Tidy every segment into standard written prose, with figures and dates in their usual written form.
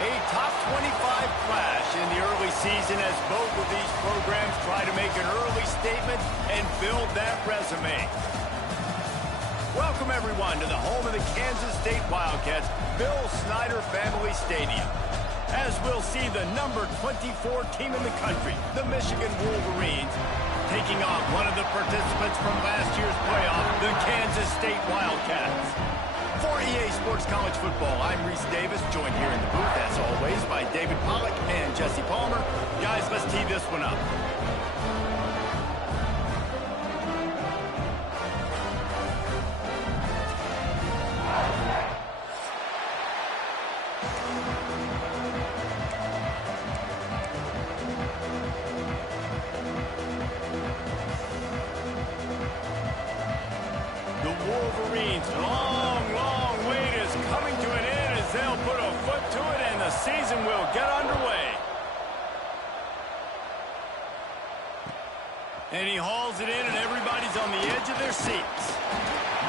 A top 25 clash in the early season as both of these programs try to make an early statement and build that resume. Welcome, everyone, to the home of the Kansas State Wildcats, Bill Snyder Family Stadium. As we'll see the number 24 team in the country, the Michigan Wolverines, taking on one of the participants from last year's playoff, the Kansas State Wildcats. For EA Sports College Football, I'm Reese Davis, joined here in the booth, as always, by David Pollack and Jesse Palmer. Guys, let's tee this one up. The Wolverines' long wait is coming to an end as they'll put a foot to it and the season will get underway. And he hauls it in and everybody's on the edge of their seats.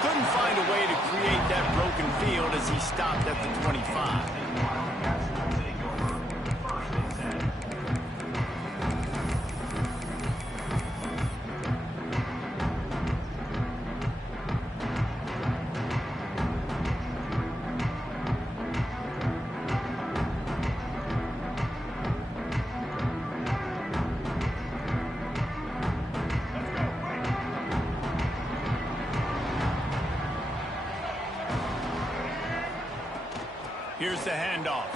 Couldn't find a way to create that broken field as he stopped at the 25. Here's the handoff.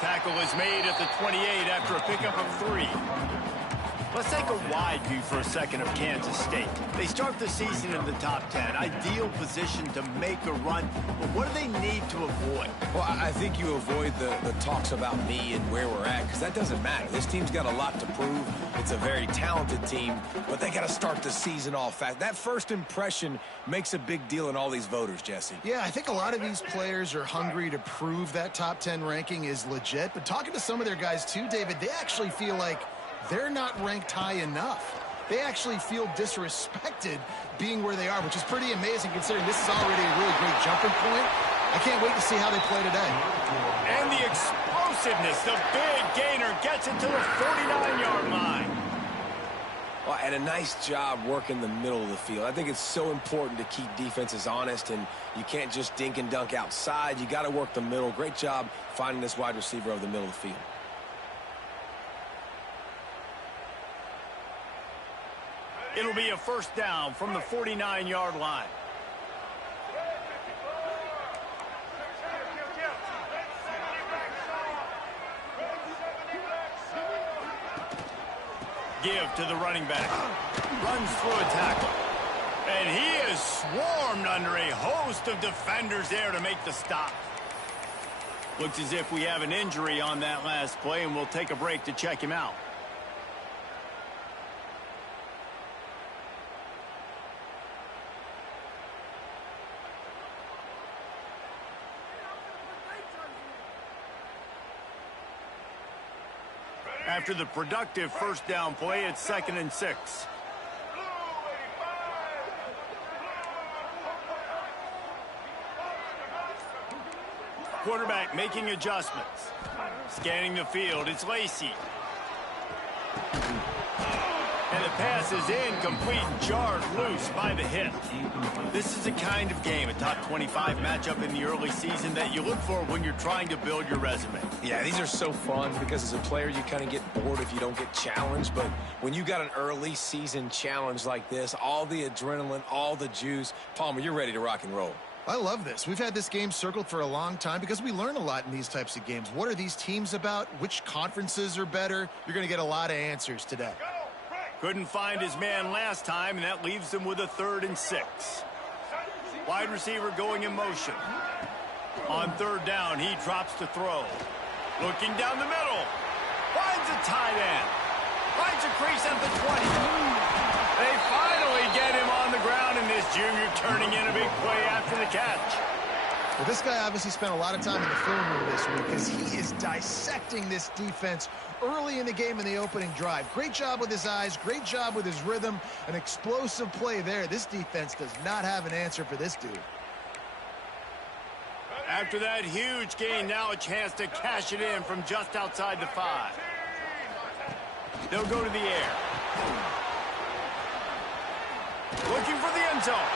Tackle is made at the 28 after a pickup of 3. Let's take a wide view for a second of Kansas State. They start the season in the top 10. Ideal position to make a run. But what do they need to avoid? Well, I think you avoid the talks about me and where we're at, because that doesn't matter. This team's got a lot to prove. It's a very talented team, but they got to start the season off fast. That first impression makes a big deal in all these voters, Jesse. Yeah, I think a lot of these players are hungry to prove that top 10 ranking is legit. But talking to some of their guys too, David, they actually feel like they're not ranked high enough. They actually feel disrespected being where they are, which is pretty amazing considering this is already a really great jumping point. I can't wait to see how they play today. And the explosiveness, the big gainer gets it to the 49-yard line. Well, and a nice job working the middle of the field. I think it's so important to keep defenses honest, and you can't just dink and dunk outside. You got to work the middle. Great job finding this wide receiver over the middle of the field. It'll be a first down from the 49-yard line. Give to the running back. Runs through a tackle. And he is swarmed under a host of defenders there to make the stop. Looks as if we have an injury on that last play, and we'll take a break to check him out. After the productive first down play, it's 2nd and 6. Quarterback making adjustments. Scanning the field, it's Lacey. And the pass is incomplete, jarred loose by the hit. This is the kind of game, a top 25 matchup in the early season, that you look for when you're trying to build your resume. Yeah, these are so fun because as a player, you kind of get bored if you don't get challenged. But when you got an early season challenge like this, all the adrenaline, all the juice, Palmer, you're ready to rock and roll. I love this. We've had this game circled for a long time because we learn a lot in these types of games. What are these teams about? Which conferences are better? You're going to get a lot of answers today. Couldn't find his man last time, and that leaves him with a 3rd and 6. Wide receiver going in motion. On 3rd down, he drops to throw. Looking down the middle. Finds a tight end. Finds a crease at the 20. They finally get him on the ground, and this junior turning in a big play after the catch. Well, this guy obviously spent a lot of time in the film room this week because he is dissecting this defense early in the game in the opening drive. Great job with his eyes, great job with his rhythm, an explosive play there. This defense does not have an answer for this dude. After that huge gain, now a chance to cash it in from just outside the 5. They'll go to the air. Looking for the end zone.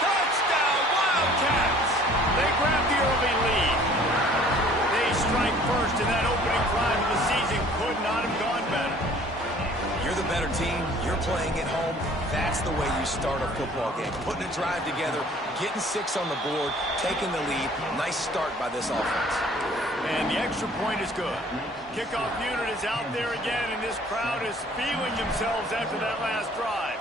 Touchdown, Wildcats! They grab the early lead. They strike first in that opening drive of the season. Could not have gone better. You're the better team. You're playing at home. That's the way you start a football game. Putting a drive together, getting 6 on the board, taking the lead. Nice start by this offense. And the extra point is good. Kickoff unit is out there again, and this crowd is feeling themselves after that last drive.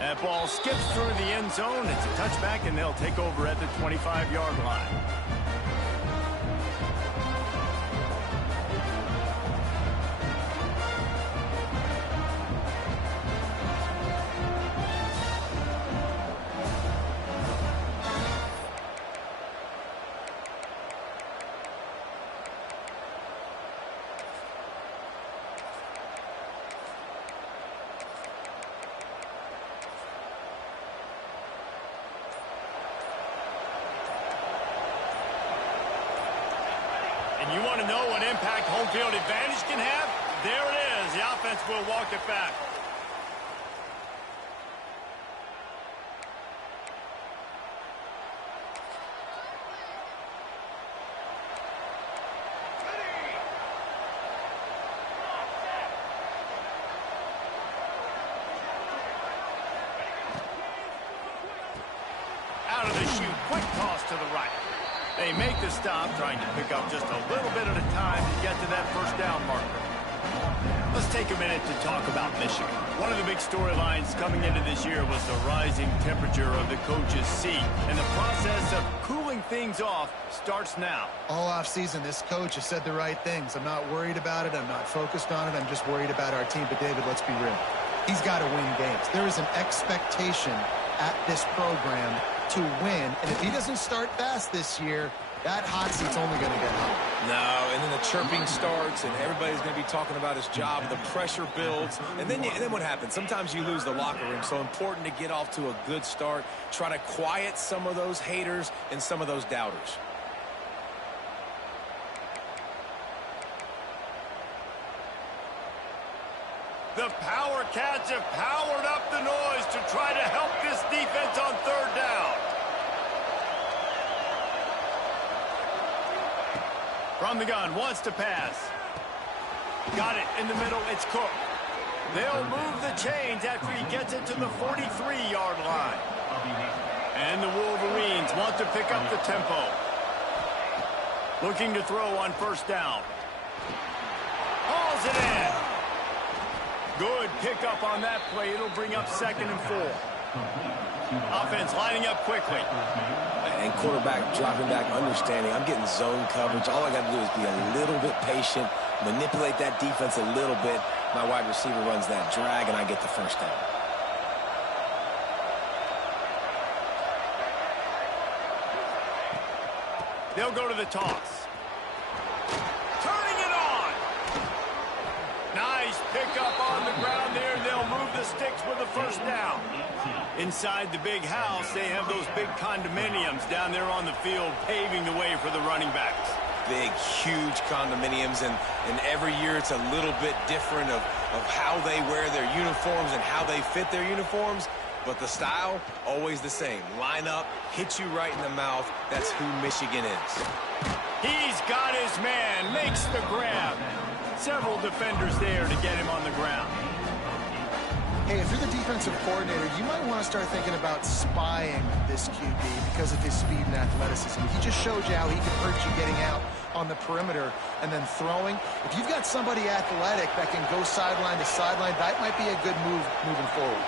That ball skips through the end zone. It's a touchback, and they'll take over at the 25-yard line. And you want to know what impact home field advantage can have? There it is. The offense will walk it back. Out of the chute, quick toss to the right. They make the stop, trying to pick up just a little bit at a time to get to that first down marker. Let's take a minute to talk about Michigan. One of the big storylines coming into this year was the rising temperature of the coach's seat, and the process of cooling things off starts now. All offseason, this coach has said the right things. I'm not worried about it. I'm not focused on it. I'm just worried about our team. But, David, let's be real. He's got to win games. There is an expectation at this program to win, and if he doesn't start fast this year, that hot seat's only going to get hot. No, and then the chirping starts, and everybody's going to be talking about his job. The pressure builds, and then what happens? Sometimes you lose the locker room, so important to get off to a good start. Try to quiet some of those haters and some of those doubters. The Power Cats have powered up the noise to try to help this defense on third down. From the gun, wants to pass. Got it in the middle, it's Cook. They'll move the chains after he gets it to the 43-yard line. And the Wolverines want to pick up the tempo. Looking to throw on first down. Hauls it in. Good pickup on that play. It'll bring up 2nd and 4. Offense lining up quickly. And quarterback dropping back, understanding I'm getting zone coverage. All I got to do is be a little bit patient, manipulate that defense a little bit. My wide receiver runs that drag, and I get the first down. They'll go to the toss. Turning it on. Nice pickup on the ground there. They'll move the sticks with the first down. Inside the big house, they have those big condominiums down there on the field, paving the way for the running backs. Big, huge condominiums, and every year it's a little bit different of how they wear their uniforms and how they fit their uniforms. But the style, always the same. Line up, hit you right in the mouth. That's who Michigan is. He's got his man, makes the grab. Several defenders there to get him on the ground. Hey, if you're the defensive coordinator, you might want to start thinking about spying this QB because of his speed and athleticism. He just showed you how he can hurt you getting out on the perimeter and then throwing. If you've got somebody athletic that can go sideline to sideline, that might be a good move moving forward.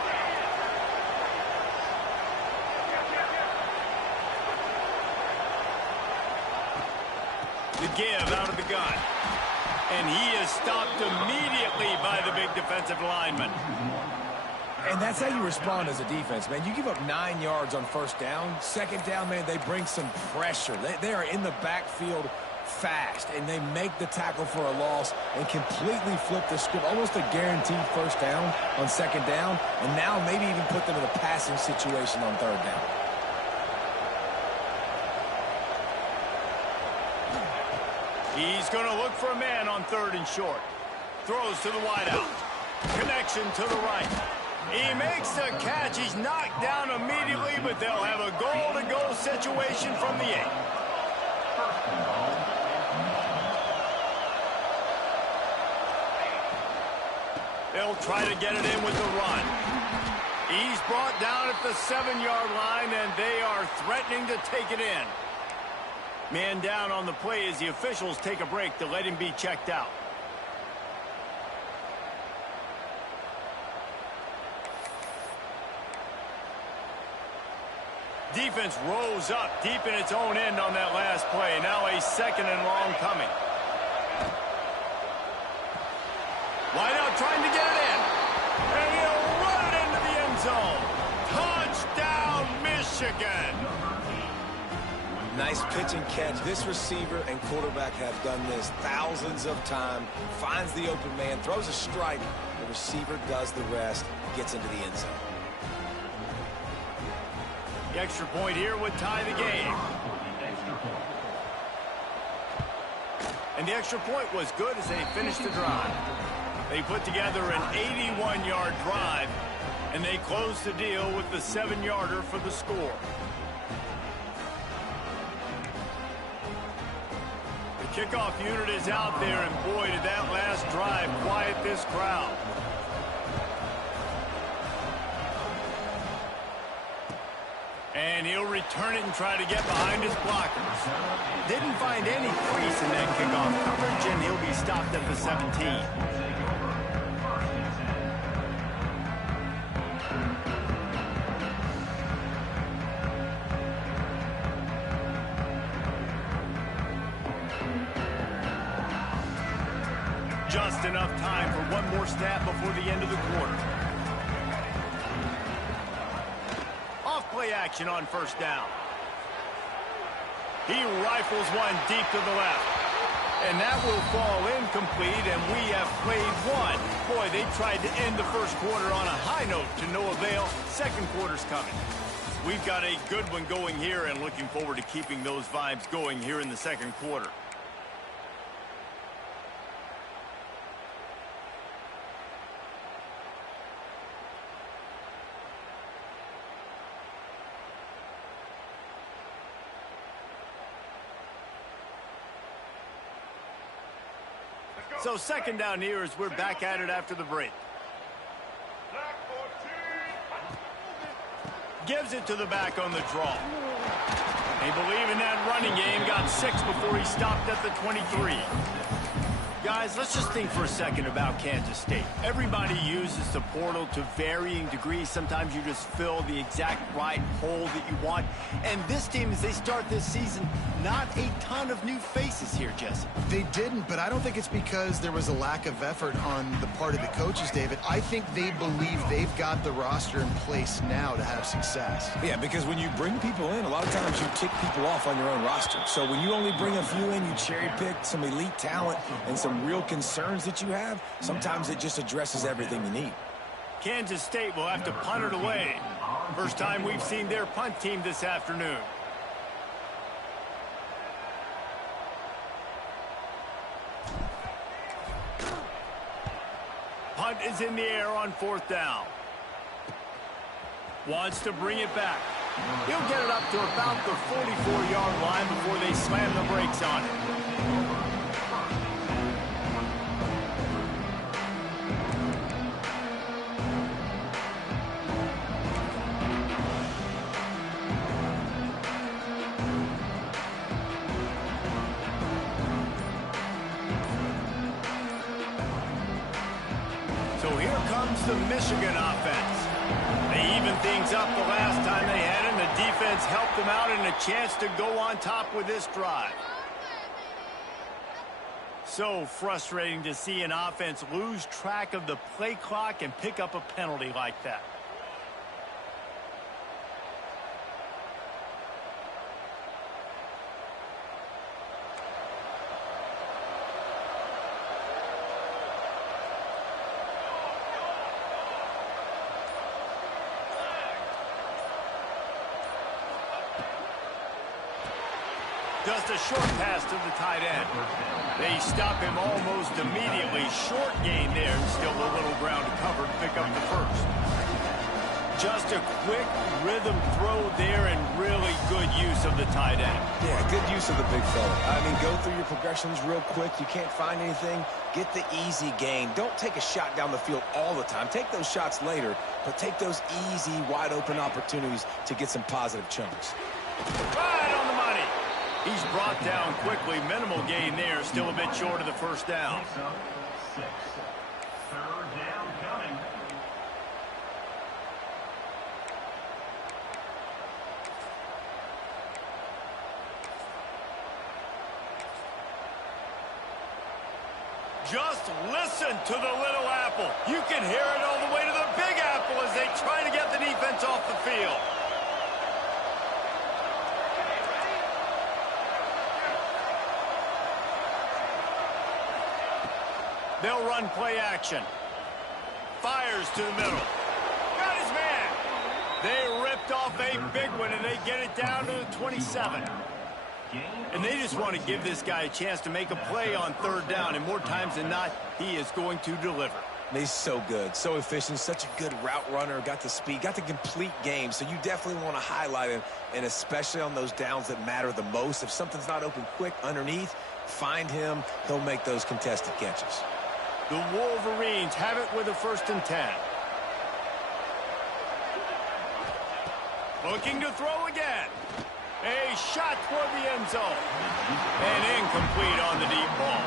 The give out of the gun. And he is stopped immediately by the big defensive lineman. And that's how you respond as a defense, man. You give up 9 yards on first down. Second down, man, they bring some pressure. They are in the backfield fast, and they make the tackle for a loss and completely flip the script, almost a guaranteed first down on second down, and now maybe even put them in a passing situation on third down. He's going to look for a man on third and short. Throws to the wideout. Connection to the right. He makes the catch. He's knocked down immediately, but they'll have a goal-to-goal situation from the 8. They'll try to get it in with the run. He's brought down at the 7-yard line, and they are threatening to take it in. Man down on the play as the officials take a break to let him be checked out. Defense rose up deep in its own end on that last play. Now a second and long coming. Wide out trying to get it in. And he'll run it into the end zone. Touchdown, Michigan. Nice pitch and catch. This receiver and quarterback have done this thousands of times. Finds the open man, throws a strike. The receiver does the rest, gets into the end zone. The extra point here would tie the game. And the extra point was good as they finished the drive. They put together an 81-yard drive, and they closed the deal with the 7-yarder for the score. The kickoff unit is out there, and boy, did that last drive quiet this crowd. And he'll return it and try to get behind his blockers. Didn't find any crease in that kickoff coverage, and he'll be stopped at the 17. Just enough time for one more snap before the end of the quarter. Off-play action on first down. He rifles one deep to the left. And that will fall incomplete, and we have played one. Boy, they tried to end the first quarter on a high note to no avail. Second quarter's coming. We've got a good one going here, and looking forward to keeping those vibes going here in the second quarter. So second down here as we're back at it after the break. Gives it to the back on the draw. They believe in that running game. Got 6 before he stopped at the 23. Guys, let's just think for a second about Kansas State. Everybody uses the portal to varying degrees. Sometimes you just fill the exact right hole that you want. And this team, as they start this season, not a ton of new faces here, Jesse. They didn't, but I don't think it's because there was a lack of effort on the part of the coaches, David. I think they believe they've got the roster in place now to have success. Yeah, because when you bring people in, a lot of times you kick people off on your own roster. So when you only bring a few in, you cherry pick some elite talent and some real concerns that you have, sometimes it just addresses everything you need. Kansas State will have to punt it away. First time we've seen their punt team this afternoon. Punt is in the air on fourth down. Wants to bring it back. He'll get it up to about the 44-yard line before they slam the brakes on it. So here comes the Michigan offense. They evened things up the last time they had it, and the defense helped them out and a chance to go on top with this drive. So frustrating to see an offense lose track of the play clock and pick up a penalty like that. Just a short pass to the tight end. They stop him almost immediately. Short gain there, and still a little ground to cover to pick up the first. Just a quick rhythm throw there and really good use of the tight end. Yeah, good use of the big fella. I mean, go through your progressions real quick. You can't find anything. Get the easy gain. Don't take a shot down the field all the time. Take those shots later, but take those easy, wide-open opportunities to get some positive chunks. Right on the money. He's brought down quickly. Minimal gain there. Still a bit short of the first down. Just listen to the little apple. You can hear it all the way to the big apple as they try to get the defense off the field. They'll run play action. Fires to the middle. Got his man. They ripped off a big one, and they get it down to the 27. And they just want to give this guy a chance to make a play on third down, and more times than not, he is going to deliver. He's so good, so efficient, such a good route runner, got the speed, got the complete game, so you definitely want to highlight him, and especially on those downs that matter the most. If something's not open quick underneath, find him. He'll make those contested catches. The Wolverines have it with a 1st and 10. Looking to throw again. A shot toward the end zone. And incomplete on the deep ball.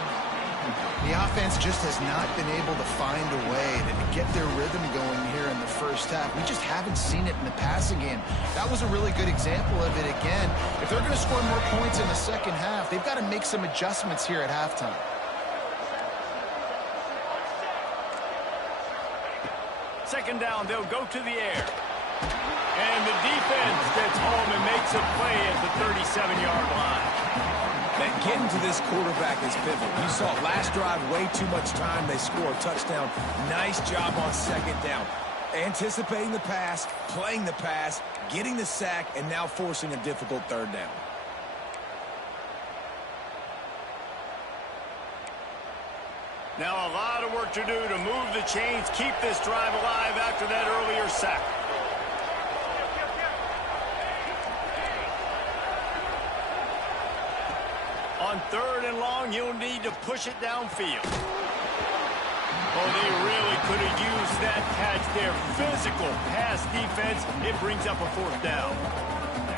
The offense just has not been able to find a way to get their rhythm going here in the first half. We just haven't seen it in the passing game. That was a really good example of it again. If they're going to score more points in the second half, they've got to make some adjustments here at halftime. Second down, they'll go to the air. And the defense gets home and makes a play at the 37-yard line. Man, getting to this quarterback is pivotal. You saw it last drive, way too much time. They score a touchdown. Nice job on second down. Anticipating the pass, playing the pass, getting the sack, and now forcing a difficult third down. Now a lot of work to do to move the chains, keep this drive alive after that earlier sack. On 3rd and long, you'll need to push it downfield. Oh, they really could have used that catch there. Physical pass defense. It brings up a 4th down.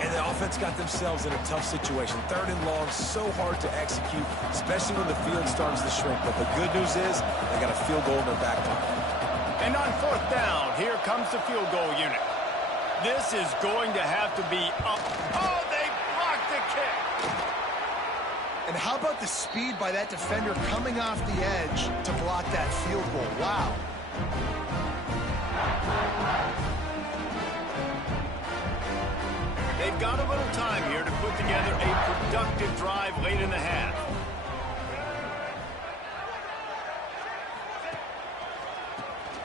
And the offense got themselves in a tough situation. 3rd and long, so hard to execute, especially when the field starts to shrink. But the good news is they got a field goal in their back pocket. And on 4th down, here comes the field goal unit. This is going to have to be up. Oh, they blocked the kick. And how about the speed by that defender coming off the edge to block that field goal? Wow. They've got a little time here to put together a productive drive late in the half.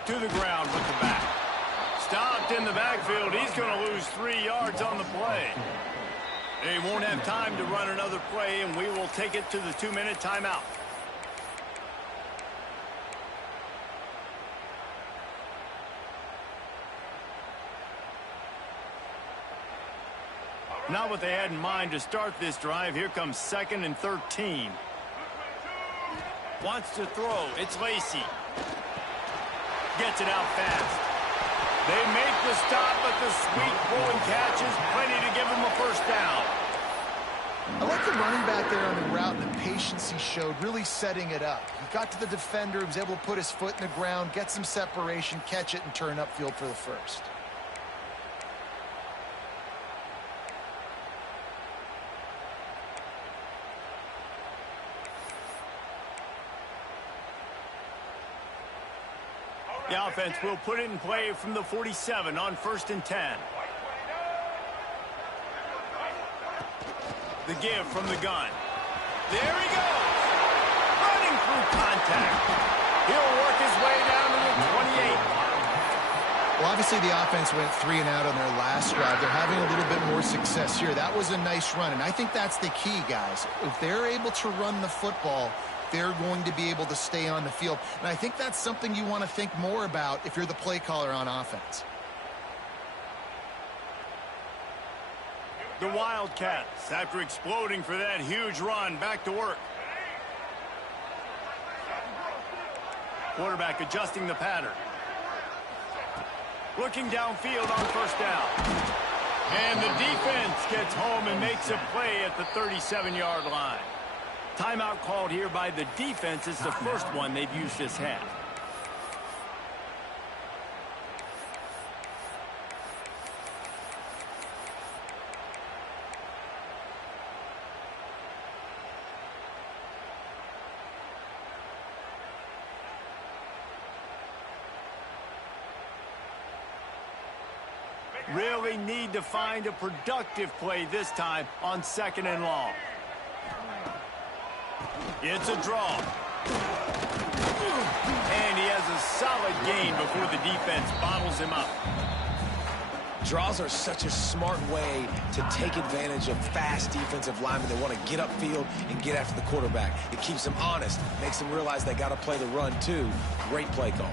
To the ground with the back. Stopped in the backfield. He's going to lose 3 yards on the play. They won't have time to run another play, and we will take it to the 2-minute timeout. Not what they had in mind to start this drive. Here comes 2nd and 13. Wants to throw. It's Lacey. Gets it out fast. They make the stop, but the sweet pulling catch is plenty to give him a 1st down. I like the running back there on the route and the patience he showed, really setting it up. He got to the defender, was able to put his foot in the ground, get some separation, catch it, and turn upfield for the 1st. The offense will put it in play from the 47 on 1st and 10. The give from the gun. There he goes. Running through contact. He'll work his way down to the 28. Well, obviously the offense went 3 and out on their last drive. They're having a little bit more success here. That was a nice run, and I think that's the key, guys. If they're able to run the football, they're going to be able to stay on the field. And I think that's something you want to think more about if you're the play caller on offense. The Wildcats, after exploding for that huge run, back to work. Quarterback adjusting the pattern. Looking downfield on first down. And the defense gets home and makes a play at the 37-yard line. Timeout called here by the defense. It's the first one they've used this half. Really need to find a productive play this time on 2nd and long. It's a draw. And he has a solid gain before the defense bottles him up. Draws are such a smart way to take advantage of fast defensive linemen. They want to get upfield and get after the quarterback. It keeps them honest, makes them realize they got to play the run too. Great play call.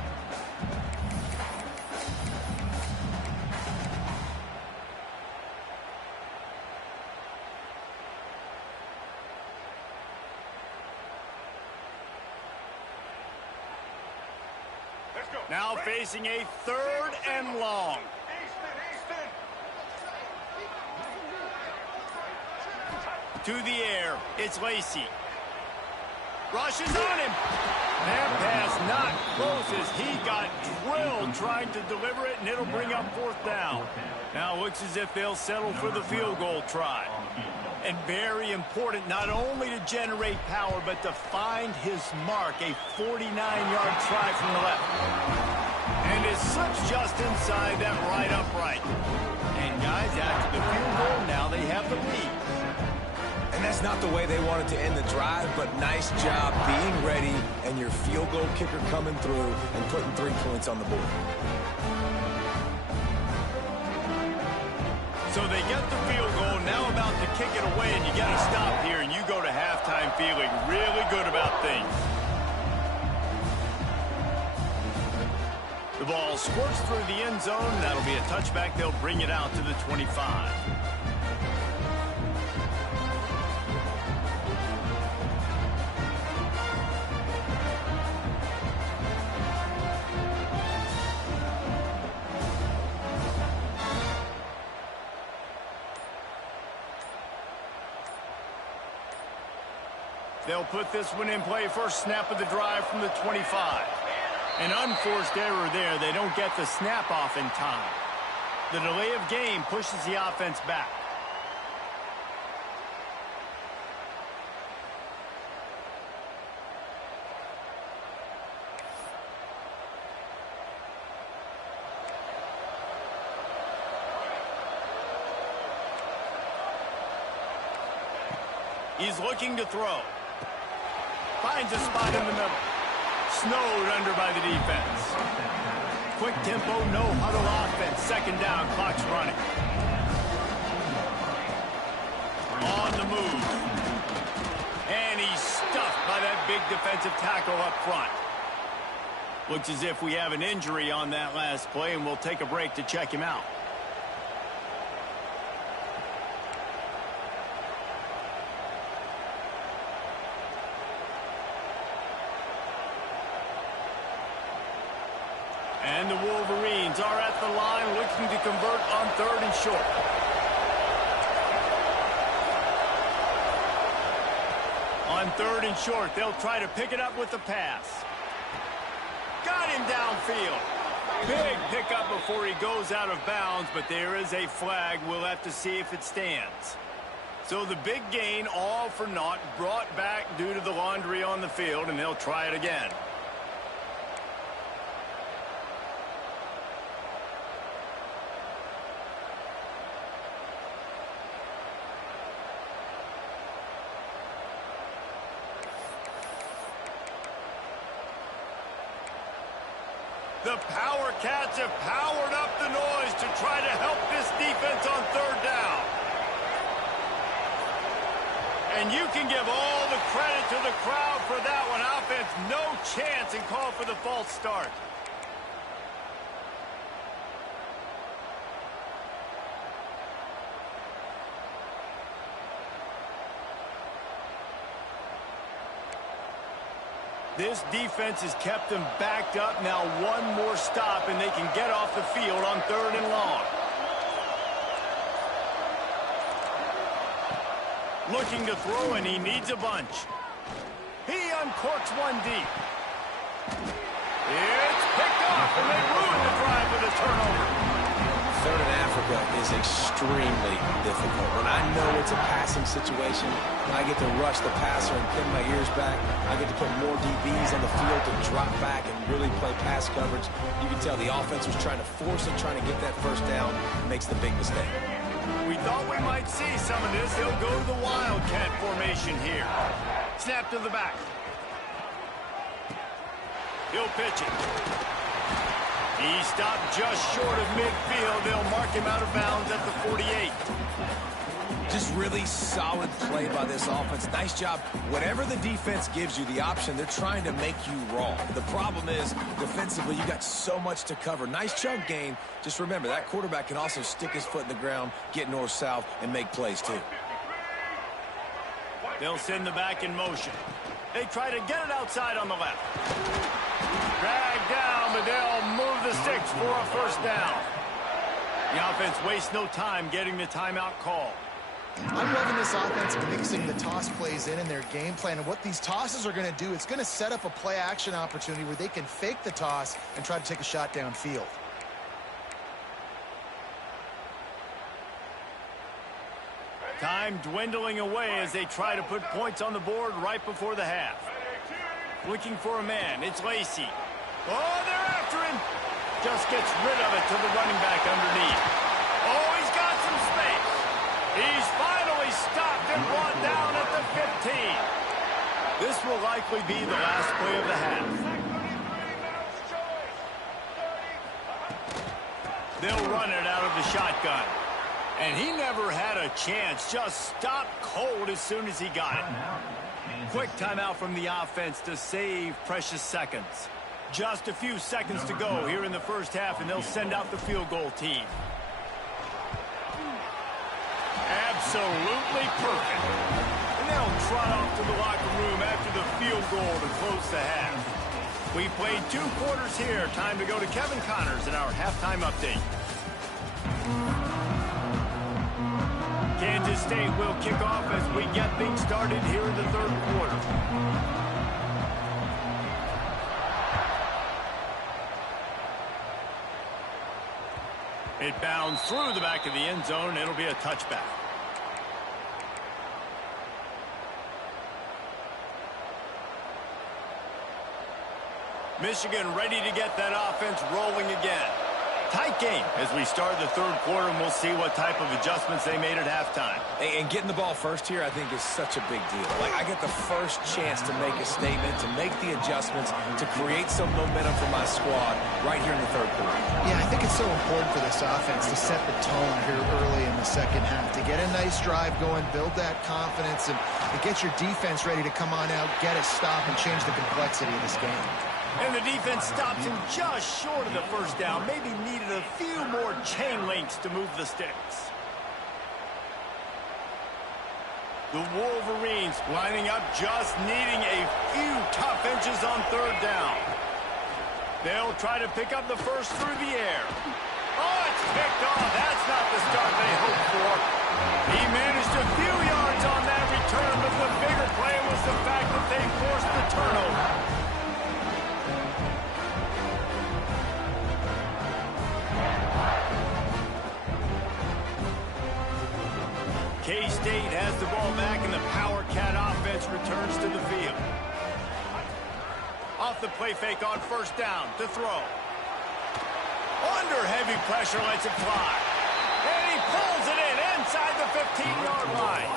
Now facing a 3rd and long. To the air, it's Lacey. Rushes on him. That pass not close as he got drilled trying to deliver it, and it'll bring up 4th down. Now it looks as if they'll settle for the field goal try. And very important not only to generate power, but to find his mark, a 49-yard try from the left. And it slips just inside that right upright. And guys, after the field goal, now they have the lead. And that's not the way they wanted to end the drive, but nice job being ready and your field goal kicker coming through and putting 3 points on the board. So they get the field goal, now about to kick it away, and you got to stop here, and you go to halftime feeling really good about things. The ball squirts through the end zone. That'll be a touchback. They'll bring it out to the 25. They'll put this one in play. First snap of the drive from the 25. An unforced error there. They don't get the snap off in time. The delay of game pushes the offense back. He's looking to throw. Finds a spot in the middle. Snowed under by the defense. Quick tempo, no huddle offense. 2nd down, clock's running. On the move. And he's stuffed by that big defensive tackle up front. Looks as if we have an injury on that last play, and we'll take a break to check him out. And the Wolverines are at the line looking to convert on 3rd and short. On 3rd and short, they'll try to pick it up with the pass. Got him downfield. Big pickup before he goes out of bounds, but there is a flag. We'll have to see if it stands. So the big gain, all for naught, brought back due to the laundry on the field, and they'll try it again. The Power Cats have powered up the noise to try to help this defense on third down. And you can give all the credit to the crowd for that one. Offense, no chance, and call for the false start. This defense has kept them backed up. Now one more stop, and they can get off the field on third and long. Looking to throw, and he needs a bunch. He uncorks one deep. It's picked off, and they ruin the drive with a turnover. Third in Africa is extremely difficult. When I know it's a passing situation, I get to rush the passer and pin my ears back. I get to put more DBs on the field to drop back and really play pass coverage. You can tell the offense was trying to force it, trying to get that first down, makes the big mistake. We thought we might see some of this. He'll go to the Wildcat formation here. Snap to the back. He'll pitch it. He stopped just short of midfield. They'll mark him out of bounds at the 48. Just really solid play by this offense. Nice job. Whatever the defense gives you the option, they're trying to make you wrong. The problem is, defensively, you got so much to cover. Nice chunk gain. Just remember, that quarterback can also stick his foot in the ground, get north-south, and make plays, too. They'll send the back in motion. They try to get it outside on the left. Drag down, but they'll move the sticks for a first down. The offense wastes no time getting the timeout call. I'm loving this offense mixing the toss plays in their game plan. And what these tosses are going to do, it's going to set up a play-action opportunity where they can fake the toss and try to take a shot downfield. Time dwindling away as they try to put points on the board right before the half. Looking for a man. It's Lacey. Oh, they're after him. Just gets rid of it to the running back underneath. Oh, he's got some space. He's finally stopped and brought down at the 15. This will likely be the last play of the half. They'll run it out of the shotgun. And he never had a chance. Just stopped cold as soon as he got it. Quick timeout from the offense to save precious seconds. Just a few seconds to go here in the first half, and they'll send out the field goal team. Absolutely perfect. And they'll trot off to the locker room after the field goal to close the half. We played 2 quarters here. Time to go to Kevin Connors in our halftime update. Kansas State will kick off as we get things started here in the third quarter. It bounds through the back of the end zone. It'll be a touchback. Michigan ready to get that offense rolling again. Tight game as we start the third quarter, and we'll see what type of adjustments they made at halftime. And getting the ball first here, I think, is such a big deal. Like, I get the first chance to make a statement, to make the adjustments, to create some momentum for my squad right here in the third quarter. Yeah, I think it's so important for this offense to set the tone here early in the second half, to get a nice drive going, build that confidence, and get your defense ready to come on out, get a stop, and change the complexity of this game. And the defense stops him just short of the first down. Maybe needed a few more chain links to move the sticks. The Wolverines lining up, just needing a few tough inches on third down. They'll try to pick up the first through the air. Oh, it's picked off. That's not the start they hoped for. He managed a few yards on that return, but the bigger play was the fact that they forced the turnover. K-State has the ball back, and the Power Cat offense returns to the field. Off the play fake on first down to throw. Under heavy pressure, lets it fly. And he pulls it in inside the 15-yard line.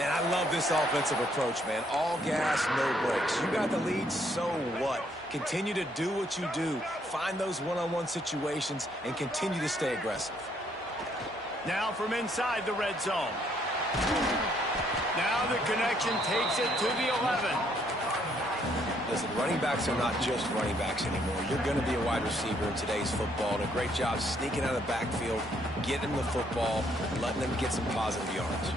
And I love this offensive approach, man. All gas, no brakes. You got the lead, so what? Continue to do what you do. Find those one-on-one situations and continue to stay aggressive. Now from inside the red zone. Now the connection takes it to the 11. Listen, running backs are not just running backs anymore. You're going to be a wide receiver in today's football. And a great job sneaking out of the backfield, getting them the football, letting them get some positive yards.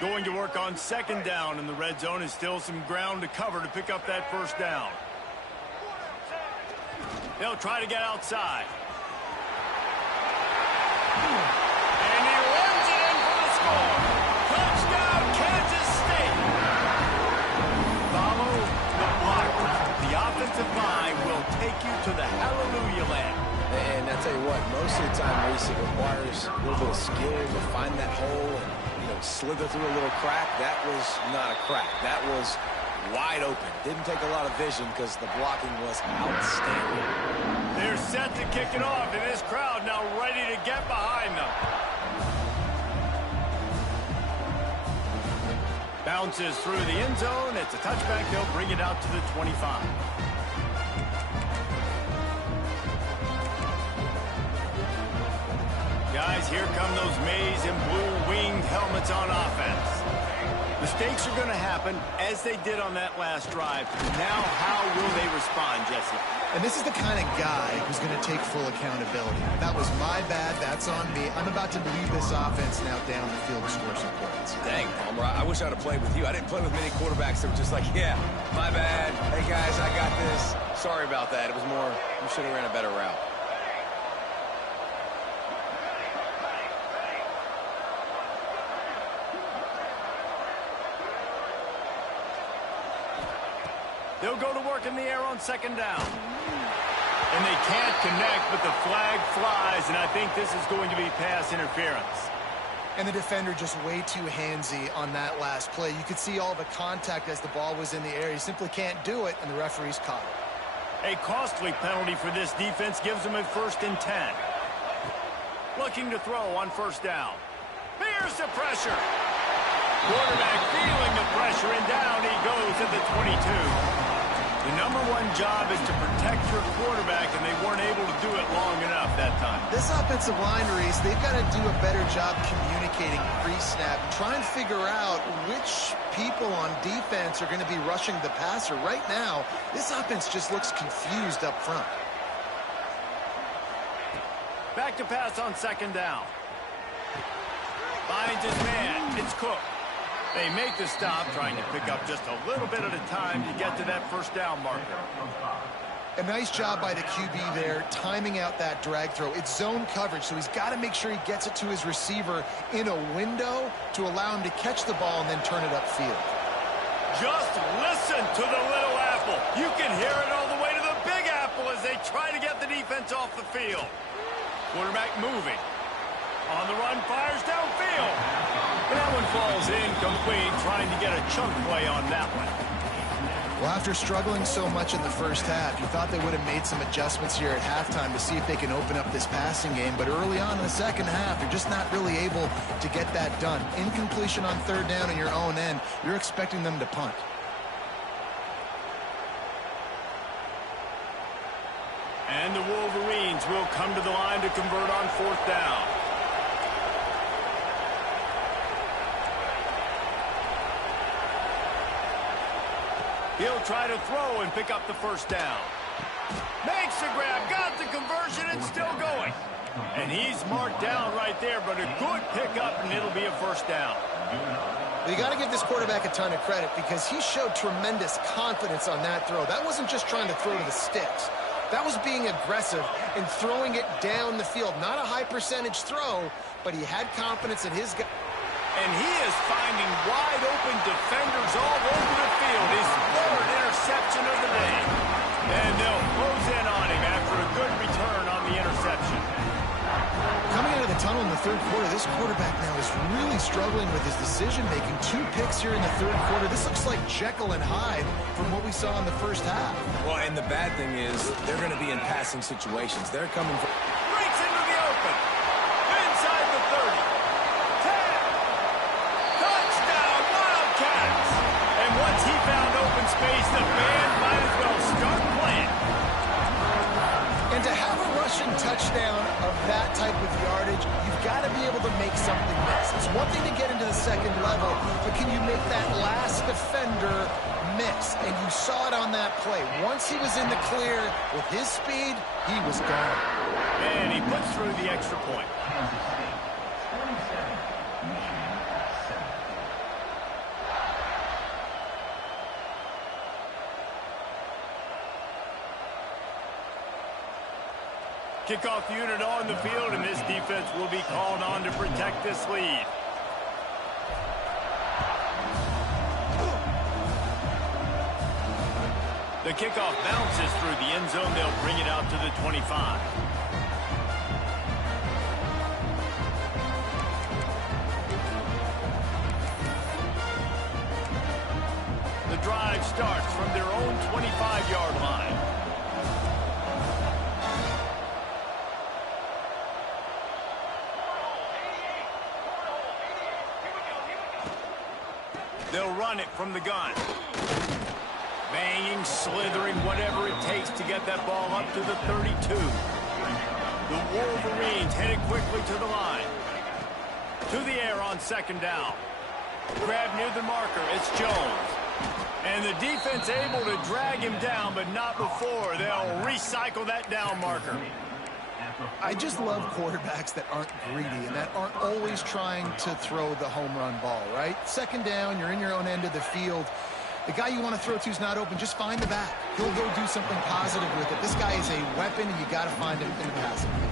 Going to work on second down in the red zone. Is still some ground to cover to pick up that first down. They'll try to get outside. And he runs it in for the score. Touchdown, Kansas State. Follow the block. The offensive line will take you to the hallelujah land. And I tell you what, most of the time, Reese, it requires a little bit of skill to find that hole and slither through a little crack. That was not a crack. That was wide open. Didn't take a lot of vision because the blocking was outstanding. They're set to kick it off, and this crowd now ready to get behind them. Bounces through the end zone. It's a touchback. They'll bring it out to the 25. Guys, here come those maize and blue-winged helmets on offense. Mistakes are going to happen, as they did on that last drive. Now, how will they respond, Jesse? And this is the kind of guy who's going to take full accountability. That was my bad. That's on me. I'm about to lead this offense now down the field to score some points. Dang, Palmer, I wish I'd have played with you. I didn't play with many quarterbacks that were just like, yeah, my bad. Hey, guys, I got this. Sorry about that. It was more, you should have ran a better route. They'll go to work in the air on second down. And they can't connect, but the flag flies, and I think this is going to be pass interference. And the defender just way too handsy on that last play. You could see all the contact as the ball was in the air. He simply can't do it, and the referee's caught it. A costly penalty for this defense gives them a 1st and 10. Looking to throw on first down. Here's the pressure. Quarterback feeling the pressure, and down he goes at the 22. The #1 job is to protect your quarterback, and they weren't able to do it long enough that time. This offensive line, Reese, they've got to do a better job communicating pre-snap. Try and figure out which people on defense are going to be rushing the passer. Right now, this offense just looks confused up front. Back to pass on second down. Finds his man. It's Cook. They make the stop, trying to pick up just a little bit at a time to get to that first down marker. A nice job by the QB there, timing out that drag throw. It's zone coverage, so he's got to make sure he gets it to his receiver in a window to allow him to catch the ball and then turn it upfield. Just listen to the little apple. You can hear it all the way to the big apple as they try to get the defense off the field. Quarterback moving. On the run, fires downfield. That one falls incomplete, trying to get a chunk play on that one. Well, after struggling so much in the first half, you thought they would have made some adjustments here at halftime to see if they can open up this passing game. But early on in the second half, they're just not really able to get that done. Incompletion on third down in your own end, you're expecting them to punt. And the Wolverines will come to the line to convert on fourth down. He'll try to throw and pick up the first down. Makes the grab, got the conversion, and still going. And he's marked down right there, but a good pickup, and it'll be a first down. You got to give this quarterback a ton of credit because he showed tremendous confidence on that throw. That wasn't just trying to throw to the sticks. That was being aggressive and throwing it down the field. Not a high percentage throw, but he had confidence in his guy. And he is finding wide open defenders all over the field. His 3rd interception of the day. And they'll close in on him after a good return on the interception. Coming out of the tunnel in the third quarter. This quarterback now is really struggling with his decision-making. 2 picks here in the third quarter. This looks like Jekyll and Hyde from what we saw in the first half. Well, and the bad thing is they're going to be in passing situations. They're coming for... Breaks into the open. Inside the 30. 10. Touchdown, Wildcats. And once he found open space, the band might as well start playing. And to have a rushing touchdown of that type of yardage, you've got to be able to make something miss. It's one thing to get into the second level, but can you make that last defender miss? And you saw it on that play. Once he was in the clear with his speed, he was gone. And he puts through the extra point. Kickoff unit on the field, and this defense will be called on to protect this lead. The kickoff bounces through the end zone. They'll bring it out to the 25. The drive starts from their own 25-yard line. They'll run it from the gun. Banging, slithering, whatever it takes to get that ball up to the 32. The Wolverines headed quickly to the line. To the air on second down. Grab near the marker. It's Jones. And the defense able to drag him down, but not before. They'll recycle that down marker. I just love quarterbacks that aren't greedy and that aren't always trying to throw the home run ball, right? Second down, you're in your own end of the field. The guy you want to throw to is not open. Just find the back. He'll go do something positive with it. This guy is a weapon, and you got to find him in the passing game.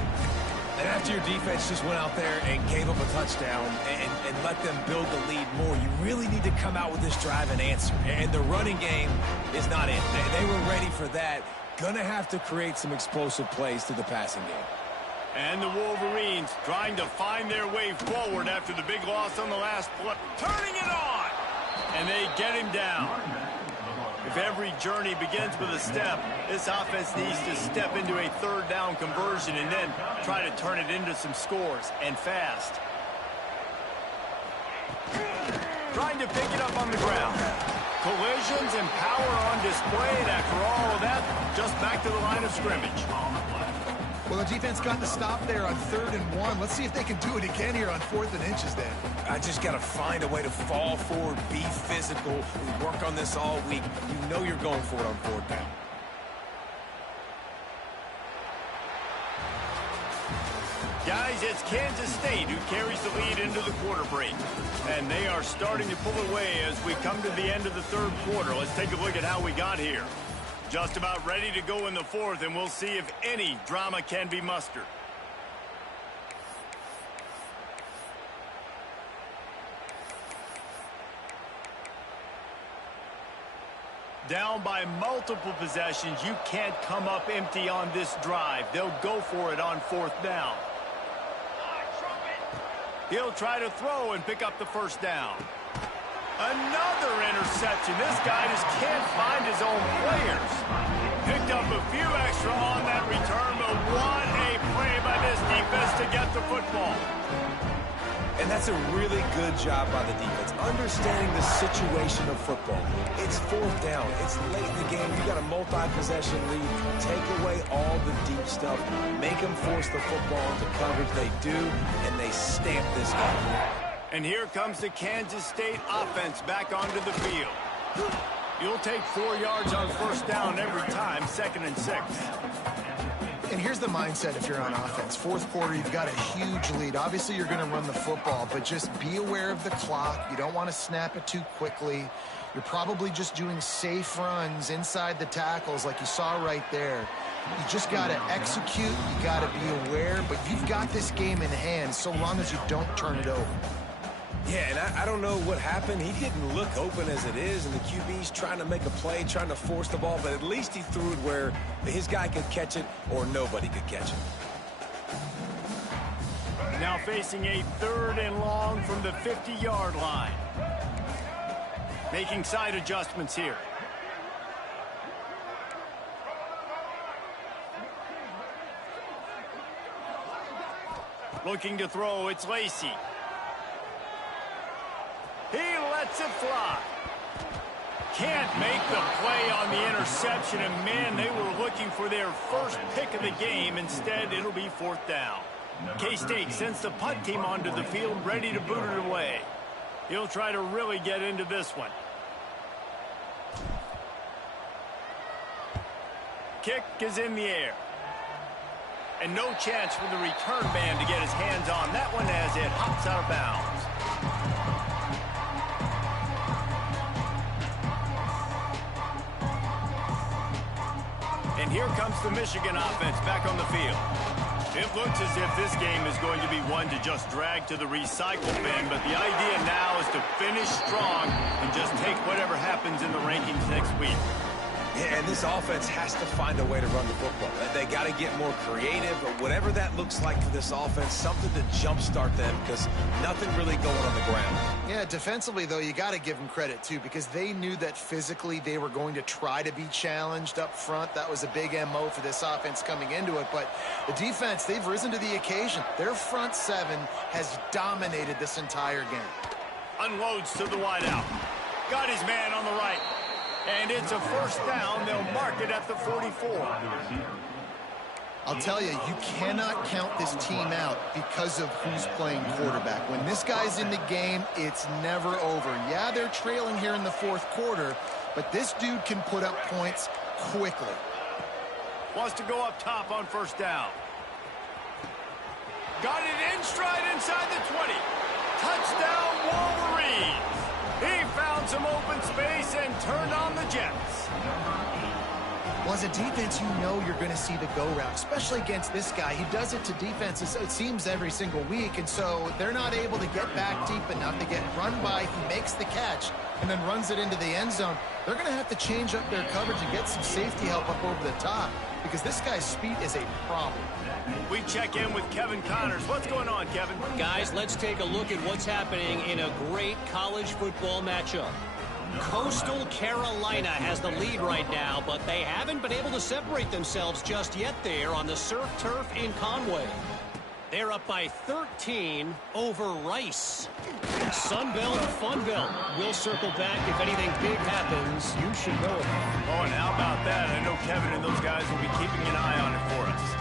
And after your defense just went out there and gave up a touchdown and let them build the lead more, you really need to come out with this drive and answer. And the running game is not in. They were ready for that. Gonna have to create some explosive plays to the passing game. And the Wolverines trying to find their way forward after the big loss on the last play. Turning it on! And they get him down. If every journey begins with a step, this offense needs to step into a third down conversion and then try to turn it into some scores, and fast. Trying to pick it up on the ground. Collisions and power on display, and after all of that, just back to the line of scrimmage. Well, the defense got the stop there on 3rd and 1. Let's see if they can do it again here on 4th and inches then. I just got to find a way to fall forward, be physical. We work on this all week. You know you're going for it on 4th down. Guys, it's Kansas State who carries the lead into the quarter break. And they are starting to pull away as we come to the end of the third quarter. Let's take a look at how we got here. Just about ready to go in the fourth, and we'll see if any drama can be mustered. Down by multiple possessions, you can't come up empty on this drive. They'll go for it on 4th down. He'll try to throw and pick up the first down. Another interception. This guy just can't find his own players. Picked up a few extra on that return, but what a play by this defense to get the football. And that's a really good job by the defense, understanding the situation of football. It's 4th down. It's late in the game. You got a multi-possession lead. Take away all the deep stuff. Make them force the football into coverage. They do, and they stamp this game. And here comes the Kansas State offense back onto the field. You'll take 4 yards on 1st down every time, 2nd and 6. And here's the mindset if you're on offense. 4th quarter, you've got a huge lead. Obviously, you're going to run the football, but just be aware of the clock. You don't want to snap it too quickly. You're probably just doing safe runs inside the tackles like you saw right there. You just got to execute. You got to be aware, but you've got this game in hand so long as you don't turn it over. Yeah, and I don't know what happened. He didn't look open as it is, and the QB's trying to make a play, trying to force the ball, but at least he threw it where his guy could catch it or nobody could catch it. Now facing a 3rd and long from the 50-yard line. Making side adjustments here. Looking to throw, it's Lacy. He lets it fly. Can't make the play on the interception, and man, they were looking for their first pick of the game. Instead, it'll be 4th down. K-State sends the punt team onto the field, ready to boot it away. He'll try to really get into this one. Kick is in the air. And no chance for the return man to get his hands on that one as it hops out of bounds. And here comes the Michigan offense back on the field. It looks as if this game is going to be one to just drag to the recycle bin, but the idea now is to finish strong and just take whatever happens in the rankings next week. Yeah, and this offense has to find a way to run the football. They got to get more creative, or whatever that looks like for this offense, something to jumpstart them, because nothing really going on the ground. Yeah, defensively, though, you got to give them credit, too, because they knew that physically they were going to try to be challenged up front. That was a big MO for this offense coming into it. But the defense, they've risen to the occasion. Their front 7 has dominated this entire game. Unloads to the wideout. Got his man on the right. And it's a 1st down. They'll mark it at the 44. I'll tell you, you cannot count this team out because of who's playing quarterback. When this guy's in the game, it's never over. Yeah, they're trailing here in the 4th quarter, but this dude can put up points quickly. Wants to go up top on 1st down. Got it in stride inside the 20. Touchdown, Wolverines. He found some open space and turned on the Jets. Well, as a defense, you know you're going to see the go route, especially against this guy. He does it to defenses, it seems, every single week, and so they're not able to get back deep enough to get run by. He makes the catch and then runs it into the end zone. They're going to have to change up their coverage and get some safety help up over the top because this guy's speed is a problem. We check in with Kevin Connors. What's going on, Kevin? Guys, let's take a look at what's happening in a great college football matchup. Coastal Carolina has the lead right now, but they haven't been able to separate themselves just yet there on the surf turf in Conway. They're up by 13 over Rice. Sunbelt, Funbelt. We'll circle back if anything big happens. You should know it. Oh, and how about that? I know Kevin and those guys will be keeping an eye on it for us.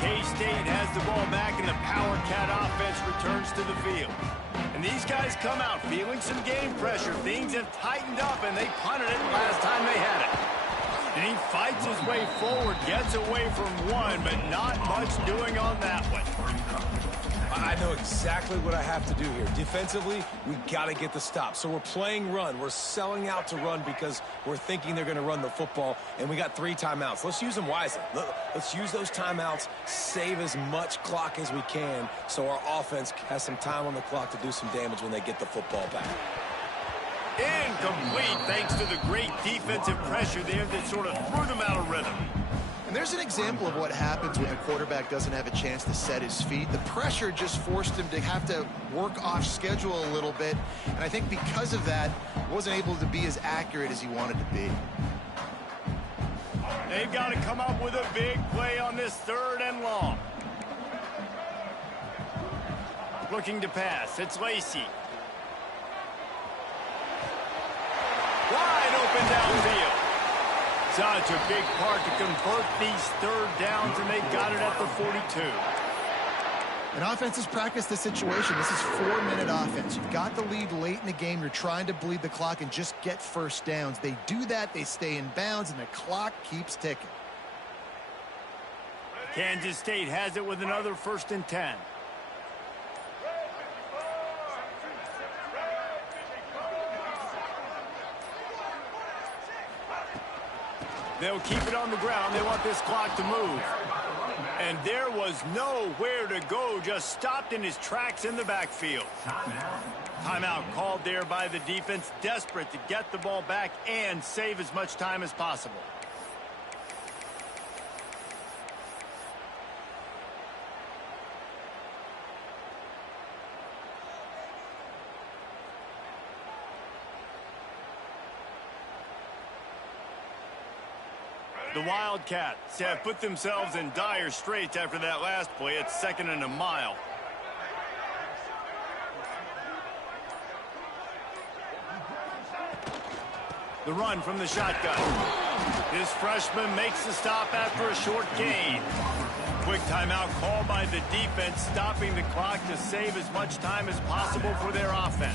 K-State has the ball back, and the Power Cat offense returns to the field. And these guys come out feeling some game pressure. Things have tightened up, and they punted it last time they had it. And he fights his way forward, gets away from one, but not much doing on that one. I know exactly what I have to do here. Defensively, we got to get the stop. So we're playing run. We're selling out to run because we're thinking they're going to run the football, and we got 3 timeouts. Let's use them wisely. Let's use those timeouts, save as much clock as we can so our offense has some time on the clock to do some damage when they get the football back. Incomplete thanks to the great defensive pressure there that sort of threw them out of rhythm. And there's an example of what happens when the quarterback doesn't have a chance to set his feet. The pressure just forced him to have to work off schedule a little bit. And I think because of that, wasn't able to be as accurate as he wanted to be. They've got to come up with a big play on this 3rd and long. Looking to pass. It's Lacy. Wide open downfield. Such a big part to convert these 3rd downs, and they got it at the 42. And offenses practice the situation. This is 4-minute offense. You've got the lead late in the game. You're trying to bleed the clock and just get 1st downs. They do that. They stay in bounds, and the clock keeps ticking. Kansas State has it with another 1st and 10. They'll keep it on the ground. They want this clock to move. And there was nowhere to go, just stopped in his tracks in the backfield. Timeout called there by the defense, desperate to get the ball back and save as much time as possible. The Wildcats have put themselves in dire straits after that last play. It's 2nd and a mile. The run from the shotgun. This freshman makes the stop after a short gain. Quick timeout called by the defense, stopping the clock to save as much time as possible for their offense.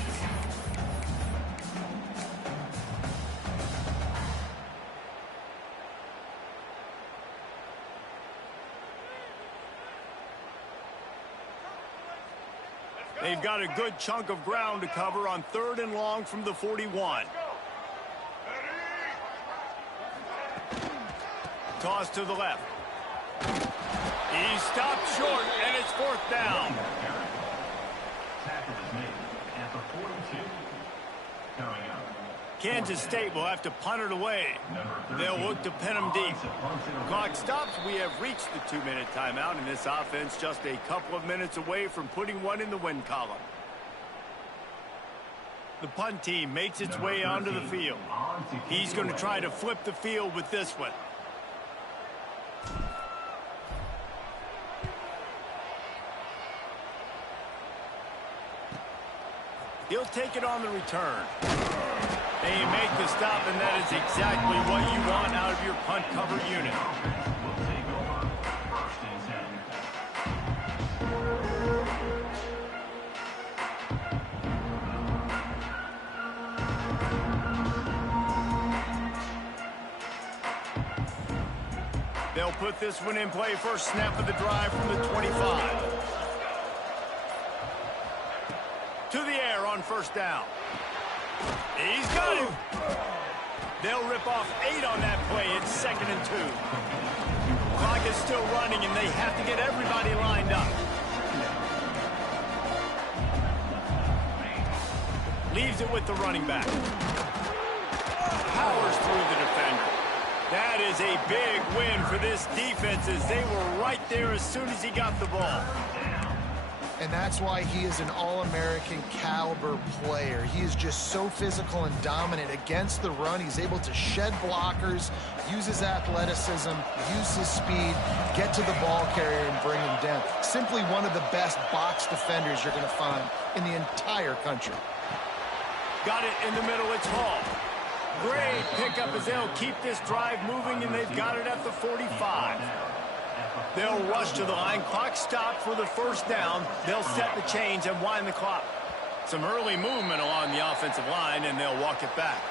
They've got a good chunk of ground to cover on 3rd and long from the 41. Toss to the left. He stopped short, and it's 4th down. Kansas State will have to punt it away. They'll look to pin them deep. Clock stops. We have reached the 2-minute timeout, and this offense just a couple of minutes away from putting one in the win column. The punt team makes its way onto the field. He's going to try to flip the field with this one. He'll take it on the return. They make the stop, and that is exactly what you want out of your punt cover unit. They'll put this one in play. First snap of the drive from the 25. To the air on 1st down. He's got him. They'll rip off 8 on that play. It's 2nd and 2. Clock is still running, and they have to get everybody lined up. Leaves it with the running back. Powers through the defender. That is a big win for this defense, as they were right there as soon as he got the ball. And that's why he is an All-American caliber player. He is just so physical and dominant against the run. He's able to shed blockers, use his athleticism, use his speed, get to the ball carrier and bring him down. Simply one of the best box defenders you're going to find in the entire country. Got it in the middle. It's Hall. Great pickup as they'll keep this drive moving, and they've got it at the 45. They'll rush to the line. Clock stopped for the 1st down. They'll set the chains and wind the clock. Some early movement along the offensive line, and they'll walk it back.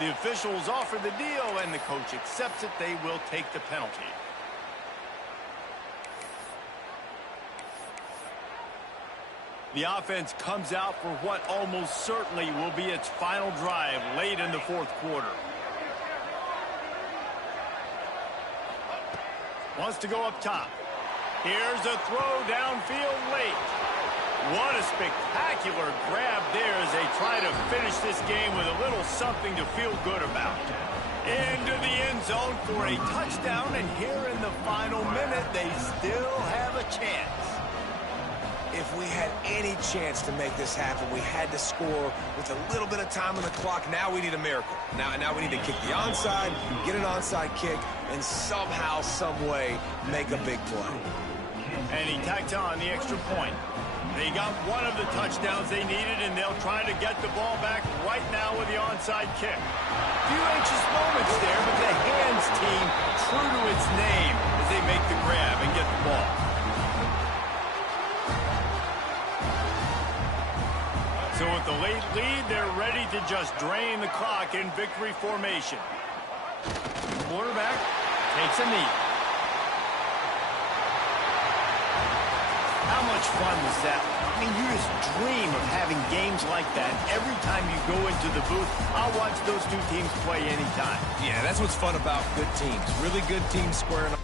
The officials offer the deal, and the coach accepts it. They will take the penalty. The offense comes out for what almost certainly will be its final drive late in the 4th quarter. Wants to go up top. Here's a throw downfield late. What a spectacular grab there as they try to finish this game with a little something to feel good about. Into the end zone for a touchdown, and here in the final minute, they still have a chance. If we had any chance to make this happen, we had to score with a little bit of time on the clock. Now we need a miracle. Now we need to kick the onside, get an onside kick, and somehow, some way, make a big play. And he tacked on the extra point. They got one of the touchdowns they needed, and they'll try to get the ball back right now with the onside kick. A few anxious moments there, but the hands team true to its name as they make the grab and get the ball. So with the late lead, they're ready to just drain the clock in victory formation. Quarterback takes a knee. How much fun was that? I mean, you just dream of having games like that. Every time you go into the booth, I'll watch those two teams play anytime. Yeah, that's what's fun about good teams. Really good teams squaring up.